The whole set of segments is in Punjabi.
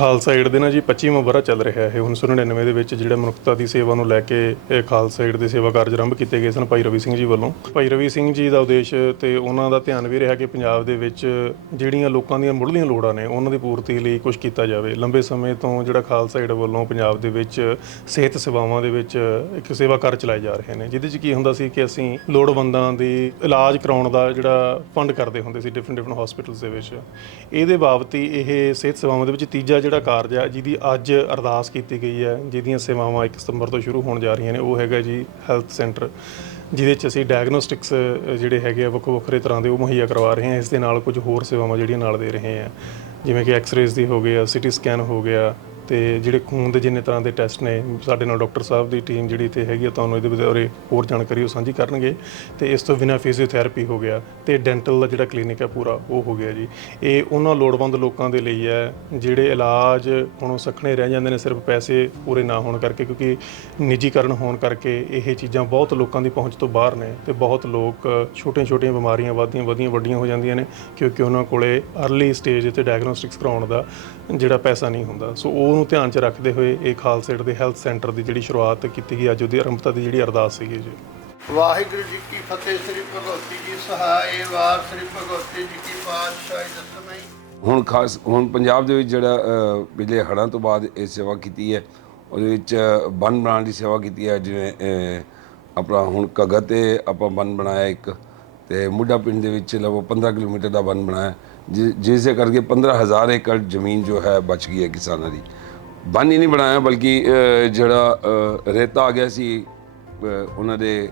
ਖਾਲਸਾ ਏਡ ਦੇ ਨਾ ਜੀ 25ਵਾਂ ਵਰ੍ਹਾ ਚੱਲ ਰਿਹਾ ਹੈ 1999 ਦੇ ਵਿੱਚ ਜਿਹੜਾ ਮਨੁੱਖਤਾ ਦੀ ਸੇਵਾ ਨੂੰ ਲੈ ਕੇ ਇਹ ਖਾਲਸਾ ਏਡ ਦੇ ਸੇਵਾ ਕਾਰਜ ਆਰੰਭ ਕੀਤੇ ਗਏ ਸਨ ਭਾਈ ਰਵੀ ਸਿੰਘ ਜੀ ਵੱਲੋਂ। ਭਾਈ ਰਵੀ ਸਿੰਘ ਜੀ ਦਾ ਉਦੇਸ਼ ਤੇ ਉਹਨਾਂ ਦਾ ਧਿਆਨ ਵੀ ਰਿਹਾ ਕਿ ਪੰਜਾਬ ਦੇ ਵਿੱਚ ਜਿਹੜੀਆਂ ਲੋਕਾਂ ਦੀਆਂ ਮੁੱਢਲੀਆਂ ਲੋੜਾਂ ਨੇ, ਉਹਨਾਂ ਦੀ ਪੂਰਤੀ ਲਈ ਕੁਝ ਕੀਤਾ ਜਾਵੇ। ਲੰਬੇ ਸਮੇਂ ਤੋਂ ਜਿਹੜਾ ਖਾਲਸਾ ਏਡ ਵੱਲੋਂ ਪੰਜਾਬ ਦੇ ਵਿੱਚ ਸਿਹਤ ਸੇਵਾਵਾਂ ਦੇ ਵਿੱਚ ਇੱਕ ਸੇਵਾ ਕਾਰਜ ਚਲਾਏ ਜਾ ਰਹੇ ਨੇ, ਜਿਹਦੇ 'ਚ ਕੀ ਹੁੰਦਾ ਸੀ ਕਿ ਅਸੀਂ ਲੋੜਵੰਦਾਂ ਦੀ ਇਲਾਜ ਕਰਾਉਣ ਦਾ ਜਿਹੜਾ ਫੰਡ ਕਰਦੇ ਹੁੰਦੇ ਸੀ ਡਿਫਰੈਂਟ ਡਿਫਰੈਂਟ ਹਸਪੀਟਲਸ ਦੇ ਵਿੱਚ। ਇਹਦੇ ਬਾਬਤ ਹੀ ਇਹ ਸਿਹਤ ਸੇਵਾਵਾਂ ਦੇ ਵਿੱਚ ਤੀਜਾ ਜਿਹੜਾ ਕਾਰਜ ਹੈ ਜਿਹਦੀ ਅੱਜ ਅਰਦਾਸ ਕੀਤੀ ਗਈ ਹੈ, ਜਿਹਦੀਆਂ ਸੇਵਾਵਾਂ 1 ਸਤੰਬਰ ਤੋਂ ਸ਼ੁਰੂ ਹੋਣ ਜਾ ਰਹੀਆਂ ਨੇ, ਉਹ ਹੈਗਾ ਜੀ ਹੈਲਥ ਸੈਂਟਰ, ਜਿਹਦੇ 'ਚ ਅਸੀਂ ਡਾਇਗਨੋਸਟਿਕਸ ਜਿਹੜੇ ਹੈਗੇ ਆ ਵੱਖੋ ਵੱਖਰੇ ਤਰ੍ਹਾਂ ਦੇ ਉਹ ਮੁਹੱਈਆ ਕਰਵਾ ਰਹੇ ਹਾਂ। ਇਸ ਦੇ ਨਾਲ ਕੁਝ ਹੋਰ ਸੇਵਾਵਾਂ ਜਿਹੜੀਆਂ ਨਾਲ ਦੇ ਰਹੇ ਹਾਂ। ਜਿਵੇਂ ਕਿ ਐਕਸ-ਰੇਜ਼ ਦੀ ਹੋ ਗਿਆ ਸਿਟੀ ਸਕੈਨ ਹੋ ਗਿਆ ਤੇ ਜਿਹੜੇ ਖੂਨ ਦੇ ਜਿੰਨੇ ਤਰ੍ਹਾਂ ਦੇ ਟੈਸਟ ਨੇ, ਸਾਡੇ ਨਾਲ ਡਾਕਟਰ ਸਾਹਿਬ ਦੀ ਟੀਮ ਜਿਹੜੀ ਇੱਥੇ ਹੈਗੀ ਆ, ਤੁਹਾਨੂੰ ਇਹਦੇ ਬਾਰੇ ਹੋਰ ਜਾਣਕਾਰੀ ਉਹ ਸਾਂਝੀ ਕਰਨਗੇ। ਤੇ ਇਸ ਤੋਂ ਬਿਨਾਂ ਫਿਜ਼ੀਓਥੈਰੇਪੀ ਹੋ ਗਿਆ ਤੇ ਡੈਂਟਲ ਦਾ ਜਿਹੜਾ ਕਲੀਨਿਕ ਹੈ ਪੂਰਾ, ਉਹ ਹੋ ਗਿਆ ਜੀ। ਇਹ ਉਹਨਾਂ ਲੋੜਵੰਦ ਲੋਕਾਂ ਦੇ ਲਈ ਹੈ, ਜਿਹੜੇ ਇਲਾਜ ਹੁਣ ਸਖਣੇ ਰਹਿ ਜਾਂਦੇ ਨੇ, ਸਿਰਫ ਪੈਸੇ ਪੂਰੇ ਨਾ ਹੋਣ ਕਰਕੇ, ਕਿਉਂਕਿ ਨਿੱਜੀਕਰਨ ਹੋਣ ਕਰਕੇ ਇਹ ਚੀਜ਼ਾਂ ਬਹੁਤ ਲੋਕਾਂ ਦੀ ਪਹੁੰਚ ਤੋਂ ਬਾਹਰ ਨੇ ਤੇ ਬਹੁਤ ਲੋਕ ਛੋਟੀਆਂ-ਛੋਟੀਆਂ ਬਿਮਾਰੀਆਂ ਵੱਧਦੀਆਂ ਵੱਧਦੀਆਂ ਵੱਡੀਆਂ ਹੋ ਜਾਂਦੀਆਂ ਨੇ, ਕਿਉਂਕਿ ਉਹਨਾਂ ਕੋਲੇ ਅਰਲੀ ਸਟੇਜ ਤੇ ਡਾਇਗਨੋਸਟਿਕਸ ਕਰਾਉਣ ਦਾ ਜਿਹੜਾ ਪੈਸਾ ਨਹੀਂ ਹੁੰਦਾ। ਸੋ ਉਹ ਉਹਨੂੰ ਧਿਆਨ 'ਚ ਰੱਖਦੇ ਹੋਏ ਇਹ ਖਾਲਸਾ ਏਡ ਦੇ ਹੈਲਥ ਸੈਂਟਰ ਦੀ ਜਿਹੜੀ ਸ਼ੁਰੂਆਤ ਕੀਤੀ ਗਈ ਅੱਜ ਉਹਦੀ ਆਰੰਭਤਾ ਦੀ ਜਿਹੜੀ ਅਰਦਾਸ ਸੀਗੀ ਜੀ। ਵਾਹਿਗੁਰੂ ਜੀ ਕੀ ਫਤਿਹ ਸ੍ਰੀ ਭਗਵਤੀ ਜੀ ਸਹਾਏ ਵਾਰ ਸ੍ਰੀ ਭਗਵਤੀ ਜੀ ਕੀ ਪਾਤਸ਼ਾਹੀ ਦਸਮਈ ਹੁਣ ਖਾਸ ਹੁਣ ਪੰਜਾਬ ਦੇ ਵਿੱਚ ਜਿਹੜਾ ਪਿਛਲੇ ਹੜ੍ਹਾਂ ਤੋਂ ਬਾਅਦ ਇਹ ਸੇਵਾ ਕੀਤੀ ਹੈ ਉਹਦੇ ਵਿੱਚ ਬੰਨ ਬਣਾਉਣ ਦੀ ਸੇਵਾ ਕੀਤੀ ਹੈ ਜਿਵੇਂ ਆਪਣਾ ਹੁਣ ਘੱਗਰ ਤੇ ਆਪਾਂ ਬੰਨ ਬਣਾਇਆ ਇੱਕ ਤੇ ਮੁੱਢਾ ਪਿੰਡ ਦੇ ਵਿੱਚ ਲਗਭਗ 15 ਕਿਲੋਮੀਟਰ ਦਾ ਬੰਨ ਬਣਾਇਆ ਜਿਸ ਦੇ ਕਰਕੇ 15000 ਏਕੜ ਜ਼ਮੀਨ ਜੋ ਹੈ ਬਚ ਗਈ ਹੈ ਕਿਸਾਨਾਂ ਦੀ। ਬੰਨ ਹੀ ਨਹੀਂ ਬਣਾਇਆ, ਬਲਕਿ ਜਿਹੜਾ ਰੇਤਾ ਆ ਗਿਆ ਸੀ ਉਹਨਾਂ ਦੇ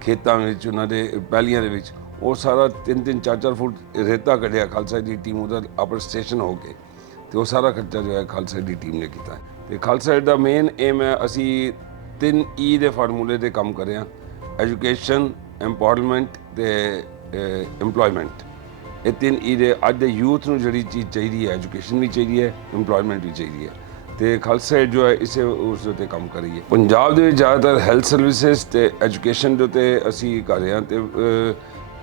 ਖੇਤਾਂ ਵਿੱਚ, ਉਹਨਾਂ ਦੇ ਪਹਿਲੀਆਂ ਦੇ ਵਿੱਚ, ਉਹ ਸਾਰਾ 3-3 4-4 ਫੁੱਟ ਰੇਤਾ ਕੱਢਿਆ, ਖਾਲਸਾ ਦੀ ਟੀਮ ਉਹਦਾ ਆਪਰ ਸਟੇਸ਼ਨ ਹੋ ਕੇ, ਤੇ ਉਹ ਸਾਰਾ ਖਰਚਾ ਜੋ ਹੈ ਖਾਲਸਾ ਦੀ ਟੀਮ ਨੇ ਕੀਤਾ ਹੈ। ਤੇ ਖਾਲਸਾ ਦਾ ਮੇਨ ਏਮ ਹੈ, ਅਸੀਂ ਤਿੰਨ ਈ ਦੇ ਫਾਰਮੂਲੇ ਤੇ ਕੰਮ ਕਰ ਰਹੇ ਹਾਂ ਐਜੂਕੇਸ਼ਨ ਐਮਪਾਵਰਮੈਂਟ ਤੇ EMPLOYMENT ਇਹ ਤਿੰਨ ਈ ਦੇ ਅੱਜ ਦੇ ਯੂਥ ਨੂੰ ਜਿਹੜੀ ਚੀਜ਼ ਚਾਹੀਦੀ ਹੈ, ਐਜੂਕੇਸ਼ਨ ਵੀ ਚਾਹੀਦੀ ਹੈ, EMPLOYMENT ਵੀ ਚਾਹੀਦੀ ਹੈ। ਤੇ ਖਾਲਸਾ ਏਡ ਜੋ ਹੈ, ਇਸੇ ਉਸ ਦੇ ਉੱਤੇ ਕੰਮ ਹੈ ਪੰਜਾਬ ਦੇ ਵਿੱਚ ਜ਼ਿਆਦਾਤਰ ਹੈਲਥ ਸਰਵਿਸਿਜ਼ ਤੇ ਐਜੂਕੇਸ਼ਨ ਦੇ ਉੱਤੇ ਅਸੀਂ ਕਰ ਰਹੇ ਹਾਂ ਤੇ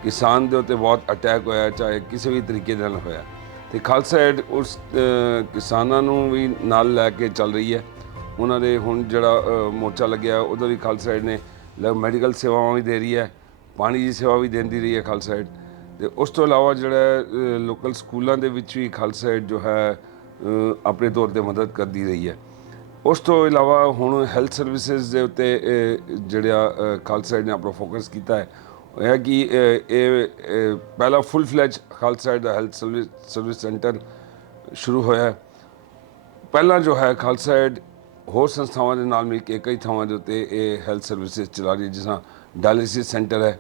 ਕਿਸਾਨ ਦੇ ਉੱਤੇ ਬਹੁਤ ਅਟੈਕ ਹੋਇਆ, ਚਾਹੇ ਕਿਸੇ ਵੀ ਤਰੀਕੇ ਨਾਲ ਹੋਇਆ। ਤੇ ਖਾਲਸਾ ਏਡ ਉਸ ਕਿਸਾਨਾਂ ਨੂੰ ਵੀ ਨਾਲ ਲੈ ਕੇ ਚੱਲ ਰਹੀ ਹੈ। ਉਹਨਾਂ ਦੇ ਹੁਣ ਜਿਹੜਾ ਮੋਰਚਾ ਲੱਗਿਆ ਉਹਦਾ ਵੀ ਖਾਲਸਾ ਏਡ ਨੇ ਮੈਡੀਕਲ ਸੇਵਾਵਾਂ ਵੀ ਦੇ ਰਹੀ ਹੈ, ਪਾਣੀ ਦੀ ਸੇਵਾ ਵੀ ਦਿੰਦੀ ਰਹੀ ਹੈ ਖਾਲਸਾ ਏਡ ਤੇ ਉਸ ਤੋਂ ਇਲਾਵਾ ਜਿਹੜਾ ਲੋਕਲ ਸਕੂਲਾਂ ਦੇ ਵਿੱਚ ਵੀ ਖਾਲਸਾ ਏਡ ਜੋ ਹੈ ਆਪਣੇ ਤੌਰ ਤੇ ਮਦਦ ਕਰਦੀ ਰਹੀ ਹੈ। ਉਸ ਤੋਂ ਇਲਾਵਾ ਹੁਣ ਹੈਲਥ ਸਰਵਿਸਿਜ਼ ਦੇ ਉੱਤੇ ਅ, ਜਿਹੜਾ ਅ, ਖਾਲਸਾ ਏਡ ਨੇ ਆਪਣਾ ਫੋਕਸ ਕੀਤਾ ਹੈ ਉਹ ਹੈ ਕਿ ਇਹ ਅ, ਪਹਿਲਾ ਫੁੱਲ ਫਲੈਜ ਖਾਲਸਾ ਏਡ ਦਾ ਹੈਲਥ ਸਰਵਿਸ ਸਰਵਿਸ ਸੈਂਟਰ ਸ਼ੁਰੂ ਹੋਇਆ ਹੈ। ਪਹਿਲਾਂ ਜੋ ਹੈ ਖਾਲਸਾ ਏਡ ਹੋਰ ਸੰਸਥਾਵਾਂ ਦੇ ਨਾਲ ਮਿਲ ਕੇ ਕਈ ਥਾਵਾਂ ਦੇ ਉੱਤੇ ਇਹ ਹੈਲਥ ਸਰਵਿਸਿਜ਼ ਚਲਾ ਰਹੀ ਹੈ ਜਿਸ ਤਰ੍ਹਾਂ ਡਾਇਲਿਸਿਸ ਸੈਂਟਰ ਹੈ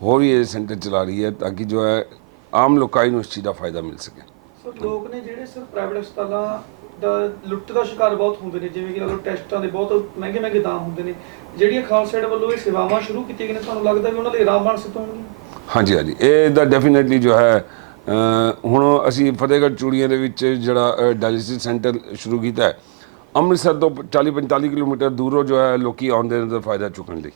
ਹੋਰ ਵੀ ਇਹ ਸੈਂਟਰ ਚਲਾ ਰਹੀ ਹੈ ਤਾਂ ਕਿ ਜੋ ਹੈ ਆਮ ਲੋਕਾਂ ਨੂੰ ਇਸ ਚੀਜ਼ ਦਾ ਫਾਇਦਾ ਮਿਲ ਸਕੇ। ਸੋ ਲੋਕ ਨੇ ਜਿਹੜੇ ਸਿਰ ਪ੍ਰਾਈਵੇਟ ਹਸਪਤਾਲਾਂ ਦਾ ਲੁੱਟ ਦਾ ਸ਼ਿਕਾਰ ਬਹੁਤ ਹੁੰਦੇ ਨੇ ਜਿਵੇਂ ਕਿ ਲੋ ਟੈਸਟਾਂ ਦੇ ਬਹੁਤ ਮਹਿੰਗੇ ਮਹਿੰਗੇ ਦਾਮ ਹੁੰਦੇ ਨੇ ਜਿਹੜੀਆਂ ਖਾਲਸਾ ਏਡ ਵੱਲੋਂ ਇਹ ਸੇਵਾਵਾਂ ਸ਼ੁਰੂ ਕੀਤੀਆਂ ਗਈਆਂ ਤੁਹਾਨੂੰ ਲੱਗਦਾ ਵੀ ਉਹਨਾਂ ਲਈ ਆਰਾਮ ਬਣ ਸਿੱਧ ਹੋਣਗੀਆਂ ਹਾਂਜੀ ਹਾਂਜੀ। ਇਹ ਦਾ ਡੈਫੀਨਿਟਲੀ ਜੋ ਹੈ ਹੁਣ ਅਸੀਂ ਫਤਿਹਗੜ੍ਹ ਚੂੜੀਆਂ ਦੇ ਵਿੱਚ ਜਿਹੜਾ ਡਾਇਲਿਸਿਸ ਸੈਂਟਰ ਸ਼ੁਰੂ ਕੀਤਾ ਹੈ ਅੰਮ੍ਰਿਤਸਰ ਤੋਂ 40 45 ਕਿਲੋਮੀਟਰ ਦੂਰੋਂ ਜੋ ਹੈ ਲੋਕੀ ਆਉਂਦੇ ਨੇ ਦਾ ਫਾਇਦਾ ਚੁੱਕਣ ਲਈ।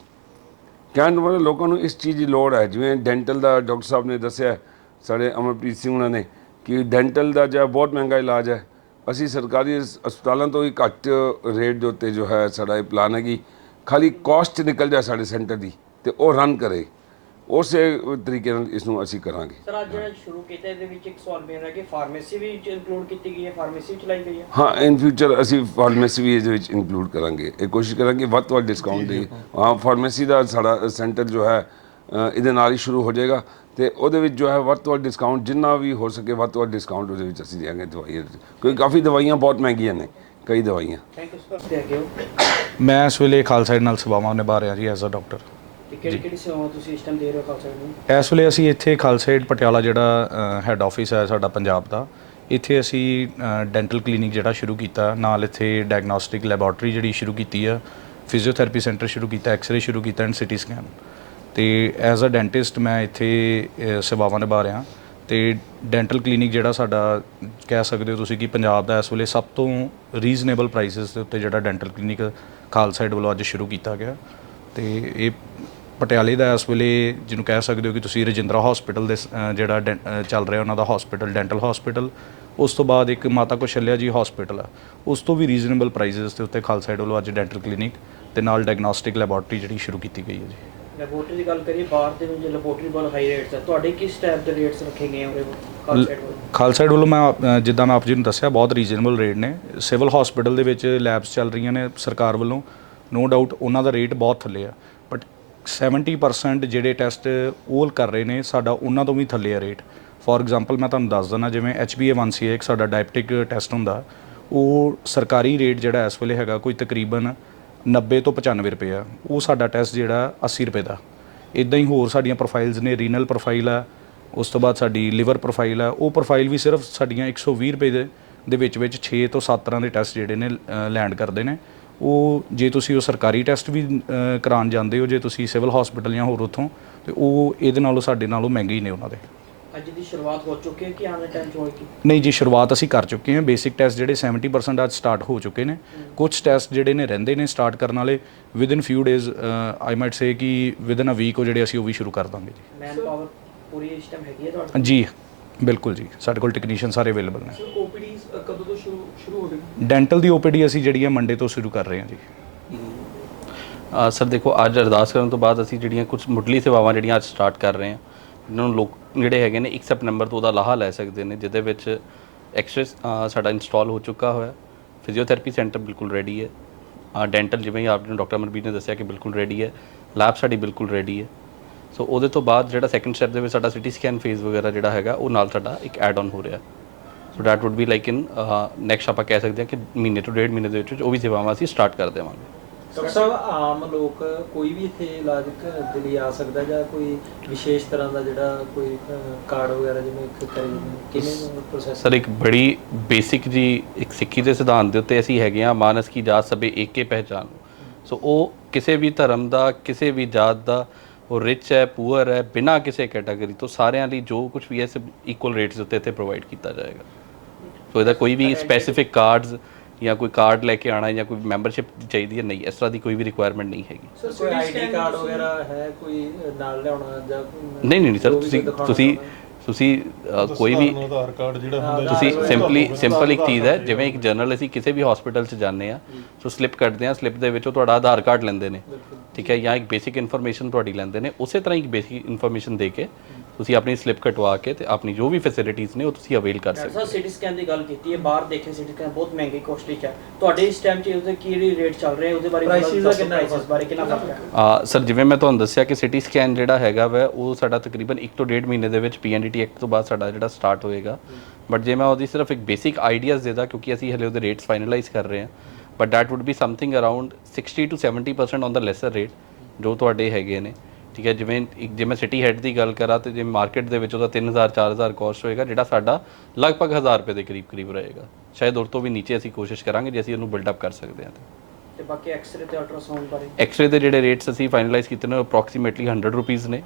ਕਹਿਣ ਵਾਲੇ ਲੋਕਾਂ ਨੂੰ ਇਸ ਚੀਜ਼ ਦੀ ਲੋੜ ਹੈ। ਜਿਵੇਂ ਡੈਂਟਲ ਦਾ ਡਾਕਟਰ ਸਾਹਿਬ ਨੇ ਦੱਸਿਆ ਸਾਡੇ ਅਮਰਪ੍ਰੀਤ ਸਿੰਘ ਉਹਨਾਂ ਨੇ ਕਿ ਡੈਂਟਲ ਦਾ ਜਿਹੜਾ ਬਹੁਤ ਮਹਿੰਗਾ ਇਲਾਜ ਹੈ। ਅਸੀਂ ਸਰਕਾਰੀ ਹਸਪਤਾਲਾਂ ਤੋਂ ਹੀ ਘੱਟ ਰੇਟ ਦੇ ਉੱਤੇ ਜੋ ਹੈ, ਸਾਡਾ ਇਹ ਪਲਾਨ ਹੈਗੀ ਖਾਲੀ ਕਾਸਟ ਨਿਕਲ ਜਾਏ ਸਾਡੇ ਸੈਂਟਰ ਦੀ ਤੇ ਉਹ ਰਨ ਕਰੇ। ਉਸੇ ਤਰੀਕੇ ਨਾਲ ਇਸ ਨੂੰ ਅਸੀਂ ਕਰਾਂਗੇ। ਸਰ ਅੱਜ ਜਿਹੜਾ ਸ਼ੁਰੂ ਕੀਤਾ ਇਹਦੇ ਵਿੱਚ ਇੱਕ ਸਵਾਲ ਮੇਰਾ ਕਿ ਫਾਰਮੇਸੀ ਵੀ ਇਨਕਲੂਡ ਕੀਤੀ ਗਈ ਹੈ? ਫਾਰਮੇਸੀ ਚਲਾਈ ਗਈ ਹੈ? ਹਾਂ ਇਨ ਫਿਊਚਰ ਅਸੀਂ ਫਾਰਮੇਸੀ ਵੀ ਇਹਦੇ ਵਿੱਚ ਇਨਕਲੂਡ ਕਰਾਂਗੇ। ਇਹ ਕੋਸ਼ਿਸ਼ ਕਰਾਂਗੇ ਵੱਧ ਤੋਂ ਵੱਧ ਡਿਸਕਾਊਂਟ ਦੇ ਹਾਂ ਫਾਰਮੇਸੀ ਦਾ ਸਾਡਾ ਸੈਂਟਰ ਜੋ ਹੈ ਇਹਦੇ ਨਾਲ ਹੀ ਸ਼ੁਰੂ ਹੋ ਜਾਏਗਾ। ਤੇ ਉਹਦੇ ਵਿੱਚ ਜੋ ਹੈ ਵੱਧ ਤੋਂ ਵੱਧ ਡਿਸਕਾਊਂਟ ਜਿੰਨਾ ਵੀ ਹੋ ਸਕੇ ਵੱਧ ਤੋਂ ਵੱਧ ਡਿਸਕਾਊਂਟ ਉਹਦੇ ਵਿੱਚ ਅਸੀਂ ਦੇਵਾਂਗੇ ਦਵਾਈਆਂ। ਕਿਉਂਕਿ ਕਾਫੀ ਦਵਾਈਆਂ ਬਹੁਤ ਮਹਿੰਗੀਆਂ ਨੇ ਕਈ ਦਵਾਈਆਂ। ਥੈਂਕ ਯੂ ਸਰ ਤੇ ਅੱਗੇ ਹੋ ਮੈਂ ਇਸ ਵੇਲੇ ਖਾਲਸਾ ਨਾਲ ਸੇਵਾਵਾਂ ਨਿਭਾ ਰਿਹਾ ਜੀ ਐਜ਼ ਅ ਡਾਕਟਰ ਤੇ ਕਿਹੜੀ ਕਿਹੜੀ ਸੇਵਾਵਾਂ ਤੁਸੀਂ ਇਸ ਟਾਈਮ ਦੇ ਰਹੇ ਹੋ ਖਾਲਸਾ ਏਡ ਨੂੰ ਇਸ ਵੇਲੇ ਅਸੀਂ ਇੱਥੇ ਖਾਲਸਾ ਏਡ ਪਟਿਆਲਾ ਜਿਹੜਾ ਹੈੱਡ ਆਫਿਸ ਹੈ ਸਾਡਾ ਪੰਜਾਬ ਦਾ ਇੱਥੇ ਅਸੀਂ ਡੈਂਟਲ ਕਲੀਨਿਕ ਜਿਹੜਾ ਸ਼ੁਰੂ ਕੀਤਾ ਨਾਲ ਇੱਥੇ ਡਾਇਗਨੋਸਟਿਕ ਲੈਬੋਰੇਟਰੀ ਜਿਹੜੀ ਸ਼ੁਰੂ ਕੀਤੀ ਆ ਫਿਜ਼ੀਓਥੈਰੇਪੀ ਸੈਂਟਰ ਸ਼ੁਰੂ ਕੀਤਾ ਐਕਸ-ਰੇ ਸ਼ੁਰੂ ਕੀਤਾ ਐਂਡ ਸਿਟੀ ਸਕੈਨ ਤੇ ਐਜ਼ ਅ ਡੈਂਟਿਸਟ ਮੈਂ ਇੱਥੇ ਅ, ਸੇਵਾਵਾਂ ਨਿਭਾ ਰਿਹਾ। ਤੇ ਡੈਂਟਲ ਕਲੀਨਿਕ ਜਿਹੜਾ ਸਾਡਾ ਕਹਿ ਸਕਦੇ ਹੋ ਤੁਸੀਂ ਕਿ ਪੰਜਾਬ ਦਾ ਇਸ ਵੇਲੇ ਸਭ ਤੋਂ ਰੀਜ਼ਨੇਬਲ ਪ੍ਰਾਈਸਸ ਦੇ ਉੱਤੇ ਜਿਹੜਾ ਡੈਂਟਲ ਕਲੀਨਿਕ ਖਾਲਸਾ ਏਡ ਵੱਲੋਂ ਅੱਜ ਸ਼ੁਰੂ ਕੀਤਾ ਗਿਆ। ਤੇ ਇਹ ਪਟਿਆਲੇ ਦਾ ਇਸ ਵੇਲੇ ਜਿਹਨੂੰ ਕਹਿ ਸਕਦੇ ਹੋ ਕਿ ਤੁਸੀਂ ਰਜਿੰਦਰਾ ਹਸਪੀਟਲ ਦੇ ਅ, ਜਿਹੜਾ ਡੈਂ- ਅ, ਚੱਲ ਰਿਹਾ ਉਹਨਾਂ ਦਾ ਹਸਪੀਟਲ ਡੈਂਟਲ ਹਸਪੀਟਲ ਉਸ ਤੋਂ ਬਾਅਦ ਇੱਕ ਮਾਤਾ ਕੁਸ਼ਲਿਆ ਜੀ ਹਸਪੀਟਲ ਆ। ਉਸ ਤੋਂ ਵੀ ਰੀਜ਼ਨੇਬਲ ਪ੍ਰਾਈਸਸ ਦੇ ਉੱਤੇ ਖਾਲਸਾ ਏਡ ਵੱਲੋਂ ਅੱਜ ਡੈਂਟਲ ਕਲੀਨਿਕ ਤੇ ਨਾਲ ਡਾਇਗਨੋਸਟਿਕ ਲੈਬੋਰੇਟਰੀ ਜਿਹੜੀ ਸ਼ੁਰੂ ਕੀਤੀ ਗਈ ਹੈ ਜੀ। ਲੈਬੋਰਟਰੀ ਦੀ ਗੱਲ ਕਰੀਏ ਬਾਹਰ ਦੇ ਵਿੱਚ ਲੈਬੋਰਟਰੀ ਬਹੁਤ ਹਾਈ ਰੇਟਸ ਹੈ ਤੁਹਾਡੇ ਕਿਸ ਟਾਈਪ ਦੇ ਰੇਟਸ ਰੱਖੇ ਗਏ ਕਾਲਸੈਟ ਵੱਲੋਂ? ਖਾਲਸਾ ਏਡ ਵੱਲੋਂ? ਮੈਂ ਆਪ- ਅ, ਜਿੱਦਾਂ ਮੈਂ ਆਪ ਜੀ ਨੂੰ ਦੱਸਿਆ ਬਹੁਤ ਰੀਜ਼ਨੇਬਲ ਰੇਟ ਨੇ। ਸਿਵਲ ਹਸਪੀਟਲ ਦੇ ਵਿੱਚ ਲੈਬਸ ਚੱਲ ਰਹੀਆਂ ਨੇ ਸਰਕਾਰ ਵੱਲੋਂ। ਨੋ ਡਾਊਟ ਉਹਨਾਂ ਦਾ ਰੇਟ ਬਹੁਤ ਥੱਲੇ ਆ। 70% ਜਿਹੜੇ ਟੈਸਟ ਉਹ ਕਰ ਰਹੇ ਨੇ, ਸਾਡਾ ਉਹਨਾਂ ਤੋਂ ਵੀ ਥੱਲੇ ਆ ਰੇਟ। ਫੋਰ ਐਗਜ਼ਾਮਪਲ ਮੈਂ ਤੁਹਾਨੂੰ ਦੱਸ ਦਿੰਦਾ, ਜਿਵੇਂ HbA1c ਇੱਕ ਸਾਡਾ ਡਾਇਬਟਿਕ ਟੈਸਟ ਹੁੰਦਾ, ਉਹ ਸਰਕਾਰੀ ਰੇਟ ਜਿਹੜਾ ਇਸ ਵੇਲੇ ਹੈਗਾ ਕੋਈ ਤਕਰੀਬਨ 90 ਤੋਂ 95 ਰੁਪਏ ਆ। ਉਹ ਸਾਡਾ ਟੈਸਟ ਜਿਹੜਾ 80 ਰੁਪਏ ਦਾ। ਇਦਾਂ ਹੀ ਹੋਰ ਸਾਡੀਆਂ ਪ੍ਰੋਫਾਈਲਸ ਨੇ ਰੀਨਲ ਪ੍ਰੋਫਾਈਲ ਆ, ਉਸ ਤੋਂ ਬਾਅਦ ਸਾਡੀ ਲਿਵਰ ਪ੍ਰੋਫਾਈਲ ਆ, ਉਹ ਪ੍ਰੋਫਾਈਲ ਵੀ ਸਿਰਫ ਸਾਡੀਆਂ 120 ਰੁਪਏ ਦੇ ਦੇ ਵਿੱਚ ਵਿੱਚ 6 ਤੋਂ 7 ਤਰ੍ਹਾਂ ਦੇ ਟੈਸਟ ਜਿਹੜੇ ਨੇ ਲੈਂਡ ਕਰਦੇ ਨੇ। ਉਹ ਜੇ ਤੁਸੀਂ ਉਹ ਸਰਕਾਰੀ ਟੈਸਟ ਵੀ ਅ, ਕਰਾਉਣ ਜਾਂਦੇ ਹੋ ਜੇ ਤੁਸੀਂ ਸਿਵਲ ਹਸਪੀਟਲ ਜਾਂ ਹੋਰ ਉੱਥੋਂ ਤੇ ਉਹ ਇਹਦੇ ਨਾਲੋਂ ਸਾਡੇ ਨਾਲੋਂ ਮਹਿੰਗੇ ਹੀ ਨੇ ਉਹਨਾਂ ਦੇ। ਅੱਜ ਦੀ ਸ਼ੁਰੂਆਤ ਹੋ ਚੁੱਕੀ ਹੈ ਕਿ ਆਉਣ ਵਾਲੇ ਟਾਈਮ 'ਚ ਹੋਏਗੀ? ਨਹੀਂ ਜੀ ਸ਼ੁਰੂਆਤ ਅਸੀਂ ਕਰ ਚੁੱਕੇ ਹਾਂ। ਬੇਸਿਕ ਟੈਸਟ ਜਿਹੜੇ 70% ਅੱਜ ਸਟਾਰਟ ਹੋ ਚੁੱਕੇ ਨੇ। ਕੁਝ ਟੈਸਟ ਜਿਹੜੇ ਨੇ ਰਹਿੰਦੇ ਨੇ ਸਟਾਰਟ ਕਰਨ ਵਾਲੇ within few days I might say ਕਿ ਵਿਦ ਇਨ ਅ ਵੀਕ ਉਹ ਜਿਹੜੇ ਅਸੀਂ ਉਹ ਵੀ ਸ਼ੁਰੂ ਕਰ ਦਾਂਗੇ ਜੀ। ਮੈਨ ਪਾਵਰ ਪੂਰੀ ਇਸ ਟਾਈਮ ਹੈਗੀ ਹੈ ਤੁਹਾਡੇ ਜੀ। ਬਿਲਕੁਲ ਜੀ ਸਾਡੇ ਕੋਲ ਟੈਕਨੀਸ਼ੀਅਨ ਸਾਰੇ ਅਵੇਲੇਬਲ ਨੇ। ਸਰ ਓਪੀਡੀਜ਼ ਕਦੋਂ ਤੋਂ ਸ਼ੁਰੂ ਸ਼ੁਰੂ ਹੋਵੇਗੀ ਡੈਂਟਲ ਦੀ ਓਪੀਡੀ ਅਸੀਂ ਜਿਹੜੀ ਹੈ ਮੰਡੇ ਤੋਂ ਸ਼ੁਰੂ ਕਰ ਰਹੇ ਹਾਂ ਜੀ। ਅ, ਸਰ ਦੇਖੋ ਅੱਜ ਅਰਦਾਸ ਕਰਨ ਤੋਂ ਬਾਅਦ ਅਸੀਂ ਜਿਹੜੀਆਂ ਕੁਝ ਮੁੱਢਲੀ ਸੇਵਾਵਾਂ ਜਿਹੜੀਆਂ ਅੱਜ ਸਟਾਰਟ ਕਰ ਰਹੇ ਹਾਂ ਇਹਨਾਂ ਨੂੰ ਲੋਕ ਜਿਹੜੇ ਹੈਗੇ ਨੇ 1 ਸੈਪਟੈਂਬਰ ਤੋਂ ਉਹਦਾ ਲਾਹਾ ਲੈ ਸਕਦੇ ਨੇ ਜਿਹਦੇ ਵਿੱਚ ਐਕਸਰੇ ਸਾਡਾ ਇੰਸਟਾਲ ਹੋ ਚੁੱਕਾ ਹੋਇਆ। ਫਿਜ਼ੀਓਥੈਰੇਪੀ ਸੈਂਟਰ ਬਿਲਕੁਲ ਰੈਡੀ ਹੈ। ਡੈਂਟਲ ਜਿਵੇਂ ਹੀ ਆਪ ਨੂੰ ਡਾਕਟਰ ਅਮਰਬੀਰ ਨੇ ਦੱਸਿਆ ਕਿ ਬਿਲਕੁਲ ਰੈਡੀ ਹੈ। ਲੈਬ ਸਾਡੀ ਬਿਲਕੁਲ ਰੈਡੀ ਹੈ। ਸੋ ਉਹਦੇ ਤੋਂ ਬਾਅਦ ਜਿਹੜਾ ਸੈਕੰਡ ਸਟੈਪ ਦੇ ਵਿੱਚ ਸਾਡਾ ਸਿਟੀ ਸਕੈਨ ਫੇਜ਼ ਵਗੈਰਾ ਜਿਹੜਾ ਹੈਗਾ ਉਹ ਨਾਲ ਸਾਡਾ ਇੱਕ ਐਡ ਆਨ ਹੋ ਰਿਹਾ। So that would be like in next ਆਪਾਂ ਕਹਿ ਸਕਦੇ ਹਾਂ ਕਿ ਮਹੀਨੇ ਤੋਂ ਡੇਢ ਮਹੀਨੇ ਦੇ ਵਿੱਚ ਉਹ ਵੀ ਸੇਵਾਵਾਂ ਅਸੀਂ ਸਟਾਰਟ ਕਰ ਦੇਵਾਂਗੇ। ਡਾਕਟਰ ਸਾਹਿਬ ਆਮ ਲੋਕ ਕੋਈ ਵੀ ਇੱਥੇ ਇਲਾਜ ਦੇ ਲਈ ਆ ਸਕਦਾ ਜਾਂ ਕੋਈ ਵਿਸ਼ੇਸ਼ ਤਰ੍ਹਾਂ ਦਾ ਜਿਹੜਾ ਕੋਈ ਕਾਰਡ ਵਗੈਰਾ ਜਿਵੇਂ ਇੱਕ ਕਰੇ ਕਿਵੇਂ ਪ੍ਰੋਸੈਸ ਸਰ ਇੱਕ ਬੜੀ ਬੇਸਿਕ ਜੀ ਇੱਕ ਸਿੱਖੀ ਦੇ ਸਿਧਾਂਤ ਦੇ ਉੱਤੇ ਅਸੀਂ ਹੈਗੇ ਆ ਮਾਨਸ ਕੀ ਜਾਤ ਸਭੇ ਏਕੇ ਪਹਿਚਾਨ। ਸੋ ਉਹ ਕਿਸੇ ਵੀ ਧਰਮ ਦਾ ਕਿਸੇ ਵੀ ਜਾਤ ਦਾ ਉਹ ਰਿਚ ਹੈ ਪੂਅਰ ਹੈ ਬਿਨਾਂ ਕਿਸੇ ਕੈਟਾਗਰੀ ਤੋਂ ਸਾਰਿਆਂ ਲਈ ਜੋ ਕੁਝ ਵੀ ਹੈ ਸਭ ਇਕੁਅਲ ਰੇਟਸ ਉੱਤੇ ਇੱਥੇ ਪ੍ਰੋਵਾਈਡ ਕੀਤਾ ਜਾਏਗਾ। ਸੋ ਇਹਦਾ ਕੋਈ ਵੀ ਸਪੈਸੀਫਿਕ ਕਾਰਡਸ ਜਾਂ ਕੋਈ ਕਾਰਡ ਲੈ ਕੇ ਆਣਾ ਜਾਂ ਕੋਈ ਮੈਂਬਰਸ਼ਿਪ ਚਾਹੀਦੀ ਹੈ ਨਹੀਂ ਇਸ ਤਰ੍ਹਾਂ ਦੀ ਕੋਈ ਵੀ ਰਿਕੁਆਇਰਮੈਂਟ ਨਹੀਂ ਹੈਗੀ। ਸਰ ਕੋਈ ਆਈਡੀ ਕਾਰਡ ਵਗੈਰਾ ਹੈ ਕੋਈ ਨਾਲ ਲਿਆਉਣਾ ਜਾਂ ਨਹੀਂ ਨਹੀਂ ਸਰ ਤੁਸੀਂ ਤੁਸੀਂ। ਤੁਸੀਂ ਕੋਈ ਵੀ ਆਧਾਰ ਕਾਰਡ ਜਿਹੜਾ ਹੁੰਦਾ ਤੁਸੀਂ ਸਿੰਪਲੀ ਸਿੰਪਲ ਇੱਕ ਚੀਜ਼ ਹੈ ਜਿਵੇਂ ਇੱਕ ਜਰਨਲ ਅਸੀਂ ਕਿਸੇ ਵੀ ਹਸਪੀਟਲ 'ਚ ਜਾਂਦੇ ਆ ਸੋ ਸਲਿੱਪ ਕੱਢਦੇ ਆ ਸਲਿੱਪ ਦੇ ਵਿੱਚੋਂ ਤੁਹਾਡਾ ਆਧਾਰ ਕਾਰਡ ਲੈਂਦੇ ਨੇ ਠੀਕ ਹੈ ਜਾਂ ਇੱਕ ਬੇਸਿਕ ਇਨਫੋਰਮੇਸ਼ਨ ਤੁਹਾਡੀ ਲੈਂਦੇ ਨੇ ਉਸੇ ਤਰ੍ਹਾਂ ਇੱਕ ਬੇਸਿਕ ਇਨਫੋਰਮੇਸ਼ਨ ਦੇ ਕੇ ਤੁਸੀਂ ਆਪਣੀ ਸਲਿੱਪ ਕਟਵਾ ਕੇ ਤੇ ਆਪਣੀ ਜੋ ਵੀ ਫੈਸਿਲਿਟੀਆਂ ਨੇ ਉਹ ਤੁਸੀਂ ਅਵੇਲ ਕਰ ਸਕਦੇ ਸਾਹਿਬ ਸਿਟੀ ਸਕੈਨ ਦੀ ਗੱਲ ਕੀਤੀ ਹੈ ਬਾਹਰ ਦੇਖੇ ਸਿਟੀ ਸਕੈਨ ਬਹੁਤ ਮਹਿੰਗੀ ਕੋਸਟਲੀ ਹੈ। ਤੁਹਾਡੇ ਇਸ ਟਾਈਮ 'ਚ ਉਹਦੇ ਕੀ ਰੇਟ ਚੱਲ ਰਹੇ? ਉਹਦੇ ਬਾਰੇ Prices ਦਾ ਕਿੰਨਾ prices ਬਾਰੇ ਕਿੰਨਾ ਫ਼ਰਕ ਹੈ? ਆ ਸਰ ਜਿਵੇਂ ਮੈਂ ਤੁਹਾਨੂੰ ਦੱਸਿਆ ਕਿ ਸਿਟੀ ਸਕੈਨ ਜਿਹੜਾ ਹੈਗਾ ਵਾ ਉਹ ਸਾਡਾ ਤਕਰੀਬਨ 1 ਤੋਂ 1.5 ਮਹੀਨੇ ਦੇ ਵਿੱਚ ਪੀਐਨਡੀਟੀ ਐਕਟ ਤੋਂ ਬਾਅਦ ਸਾਡਾ ਜਿਹੜਾ ਸਟਾਰਟ ਹੋਏਗਾ। ਬਟ ਜੇ ਮੈਂ ਉਹਦੀ ਸਿਰਫ ਇੱਕ ਬੇਸਿਕ ਆਈਡੀਆਜ਼ ਦੇਦਾ ਕਿਉਂਕਿ ਅਸੀਂ ਹਲੇ ਉਹਦੇ ਰੇਟਸ ਫਾਈਨਲਾਈਜ਼ ਕਰ ਰਹੇ ਹਾਂ but that would be something around 60 to 70% on the lesser rate ਜੋ ਤੁਹਾਡੇ ਹੈਗੇ ਨੇ। ਠੀਕ ਹੈ ਜਿਵੇਂ ਇੱਕ ਜੇ ਮੈਂ ਸਿਟੀ ਹੈਡ ਦੀ ਗੱਲ ਕਰਾਂ ਤੇ ਜੇ ਮਾਰਕੀਟ ਦੇ ਵਿੱਚ ਉਹਦਾ 3000 4000 ਕਾਸਟ ਹੋਏਗਾ ਜਿਹੜਾ ਸਾਡਾ ਲਗਭਗ 1000 ਰੁਪਏ ਦੇ ਕਰੀਬ ਕਰੀਬ ਰਹੇਗਾ। ਸ਼ਾਇਦ ਉਸ ਤੋਂ ਵੀ ਨੀਚੇ ਅਸੀਂ ਕੋਸ਼ਿਸ਼ ਕਰਾਂਗੇ ਜੇ ਅਸੀਂ ਉਹਨੂੰ ਬਿਲਡ ਅਪ ਕਰ ਸਕਦੇ ਹਾਂ ਤਾਂ। ਤੇ ਬਾਕੀ ਐਕਸ-ਰੇ ਤੇ ਅਲਟਰਾਸਾਊਂਡ ਬਾਰੇ? ਐਕਸ-ਰੇ ਦੇ ਜਿਹੜੇ ਰੇਟਸ ਅਸੀਂ ਫਾਈਨਲਾਈਜ਼ ਕੀਤੇ ਨੇ ਅਪਰੋਕਸੀਮੇਟਲੀ 100 ਰੁਪੀਸ ਨੇ।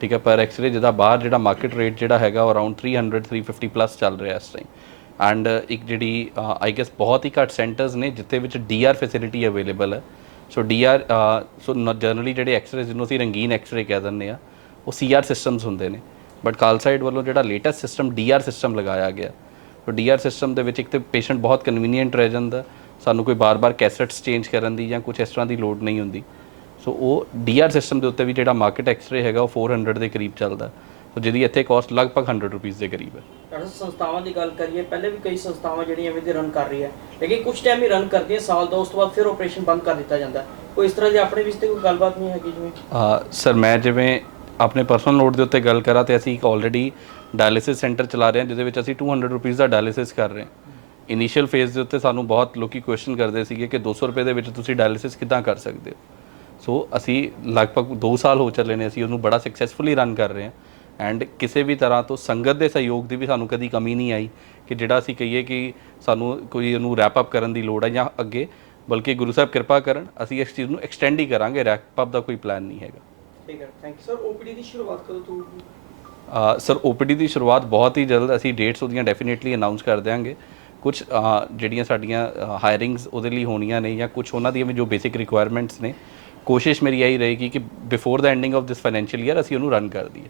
ਠੀਕ ਹੈ ਪਰ ਐਕਸ-ਰੇ ਜਿਹਦਾ ਬਾਹਰ ਜਿਹੜਾ ਮਾਰਕੀਟ ਰੇਟ ਜਿਹੜਾ ਹੈਗਾ ਉਹ ਅਰਾਊਂਡ 300 350 ਪਲੱਸ ਚੱਲ ਰਿਹਾ ਇਸ ਟਾਈਮ ਐਂਡ ਇੱਕ ਜਿਹੜੀ ਆਈ ਗੈਸ ਬਹੁਤ ਹੀ ਘੱਟ ਸੈਂਟਰਸ ਨੇ ਜਿੱਥੇ ਵਿੱਚ ਡੀਆਰ ਫੈਸਿਲਿਟੀ ਅਵੇਲੇਬਲ ਹੈ। ਸੋ ਡੀਆਰ ਸੋ ਜਨਰਲੀ ਜਿਹੜੇ ਐਕਸਰੇ ਜਿਹਨੂੰ ਅਸੀਂ ਰੰਗੀਨ ਐਕਸਰੇ ਕਹਿ ਦਿੰਦੇ ਆ ਉਹ ਸੀਆਰ ਸਿਸਟਮਸ ਹੁੰਦੇ ਨੇ। ਬਟ ਕਾਲਸਾਈਡ ਵੱਲੋਂ ਜਿਹੜਾ ਲੇਟੈਸਟ ਸਿਸਟਮ ਡੀਆਰ ਸਿਸਟਮ ਲਗਾਇਆ ਗਿਆ। ਸੋ ਡੀਆਰ ਸਿਸਟਮ ਦੇ ਵਿੱਚ ਇੱਕ ਤੇ ਪੇਸ਼ੈਂਟ ਬਹੁਤ ਕਨਵੀਨੀਅੰਟ ਰਹਿ ਜਾਂਦਾ। ਸਾਨੂੰ ਕੋਈ ਬਾਰ-ਬਾਰ ਕੈਸਟਸ ਚੇਂਜ ਕਰਨ ਦੀ ਜਾਂ ਕੁਝ ਇਸ ਤਰ੍ਹਾਂ ਦੀ ਲੋਡ ਨਹੀਂ ਹੁੰਦੀ। ਸੋ ਉਹ ਡੀਆਰ ਸਿਸਟਮ ਦੇ ਉੱਤੇ ਵੀ ਜਿਹੜਾ ਮਾਰਕੀਟ ਐਕਸਰੇ ਹੈਗਾ, ਉਹ 400 ਦੇ ਕਰੀਬ ਚੱਲਦਾ। ਸੋ ਜਿਹਦੀ ਇੱਥੇ ਕਾਸਟ ਲਗਭਗ 100 ਰੁਪੀਸ ਦੇ ਕਰੀਬ ਹੈ। ਡਾਕਟਰ ਸੰਸਥਾਵਾਂ ਦੀ ਗੱਲ ਕਰੀਏ ਪਹਿਲੇ ਵੀ ਕਈ ਸੰਸਥਾਵਾਂ ਜਿਹੜੀਆਂ ਐਵੇਂ ਦੇ ਰਨ ਕਰ ਰਹੀ ਹੈ ਲੇਕਿਨ ਕੁਝ ਟਾਈਮ ਹੀ ਰਨ ਕਰਦੀਆਂ ਸਾਲ ਦੋ ਉਸ ਤੋਂ ਬਾਅਦ ਫਿਰ ਆਪਰੇਸ਼ਨ ਬੰਦ ਕਰ ਦਿੱਤਾ ਜਾਂਦਾ। ਕੋਈ ਇਸ ਤਰ੍ਹਾਂ ਦੀ ਆਪਣੇ ਵਿੱਚ ਤੇ ਕੋਈ ਗੱਲਬਾਤ ਨਹੀਂ ਹੈਗੀ ਜਿਵੇਂ? ਸਰ ਮੈਂ ਜਿਵੇਂ ਆਪਣੇ ਪਰਸਨਲ ਨੋਟ ਦੇ ਉੱਤੇ ਗੱਲ ਕਰਾਂ ਤੇ ਅਸੀਂ ਇੱਕ ਆਲਰੇਡੀ ਡਾਇਲਿਸਿਸ ਸੈਂਟਰ ਚਲਾ ਰਹੇ ਹਾਂ ਜਿਹਦੇ ਵਿੱਚ ਅਸੀਂ 200 ਰੁਪੀਸ ਦਾ ਡਾਇਲਿਸਿਸ ਕਰ ਰਹੇ ਹਾਂ। ਇਨੀਸ਼ੀਅਲ ਫੇਜ਼ ਦੇ ਉੱਤੇ ਸਾਨੂੰ ਬਹੁਤ ਲੋਕੀ ਕੁਐਸਚਨ ਕਰਦੇ ਸੀਗੇ ਕਿ 200 ਰੁਪਏ ਦੇ ਵਿੱਚ ਤੁਸੀਂ ਡਾਇਲਿਸਿਸ ਕਿੱਦਾਂ ਕਰ ਸਕਦੇ ਹੋ? ਸੋ ਅਸੀਂ ਲਗਭਗ 2 ਸਾਲ ਹੋ ਚੱਲੇ ਨੇ ਅਸੀਂ ਉਹਨੂੰ ਬੜਾ ਸਕਸੈਸਫੁਲੀ ਰਨ ਕਰ ਰਹੇ ਹਾਂ। ਐਂਡ ਕਿਸੇ ਵੀ ਤਰ੍ਹਾਂ ਤੋਂ ਸੰਗਤ ਦੇ ਸਹਿਯੋਗ ਦੀ ਵੀ ਸਾਨੂੰ ਕਦੀ ਕਮੀ ਨਹੀਂ ਆਈ ਕਿ ਜਿਹੜਾ ਅਸੀਂ ਕਹੀਏ ਕਿ ਸਾਨੂੰ ਕੋਈ ਉਹਨੂੰ ਰੈਪ ਅਪ ਕਰਨ ਦੀ ਲੋੜ ਹੈ ਜਾਂ ਅੱਗੇ ਬਲਕਿ ਗੁਰੂ ਸਾਹਿਬ ਕਿਰਪਾ ਕਰਨ ਅਸੀਂ ਇਸ ਚੀਜ਼ ਨੂੰ ਐਕਸਟੈਂਡ ਹੀ ਕਰਾਂਗੇ ਰੈਪ ਅਪ ਦਾ ਕੋਈ ਪਲਾਨ ਨਹੀਂ ਹੈਗਾ। ਠੀਕ ਹੈ ਥੈਂਕ ਸਰ ਓਪੀਡੀ ਦੀ ਸ਼ੁਰੂਆਤ ਕਦੋਂ ਤੋਂ ਸਰ ਓਪੀਡੀ ਦੀ ਸ਼ੁਰੂਆਤ ਬਹੁਤ ਹੀ ਜਲਦ ਅਸੀਂ ਡੇਟਸ ਉਹਦੀਆਂ ਡੈਫੀਨੇਟਲੀ ਅਨਾਉਂਸ ਕਰ ਦਿਆਂਗੇ। ਕੁਝ ਜਿਹੜੀਆਂ ਸਾਡੀਆਂ ਹਾਇਰਿੰਗਸ ਉਹਦੇ ਲਈ ਹੋਣੀਆਂ ਨੇ ਜਾਂ ਕੁਝ ਉਹਨਾਂ ਦੀਆਂ ਵੀ ਜੋ ਬੇਸਿਕ ਰਿਕੁਆਇਰਮੈਂਟਸ ਨੇ ਕੋਸ਼ਿਸ਼ ਮੇਰੀ ਇਹੀ ਰਹੇਗੀ ਕਿ before the ending of this financial year ਅਸੀਂ ਉਹਨੂੰ ਰਨ ਕਰ ਦਈਏ।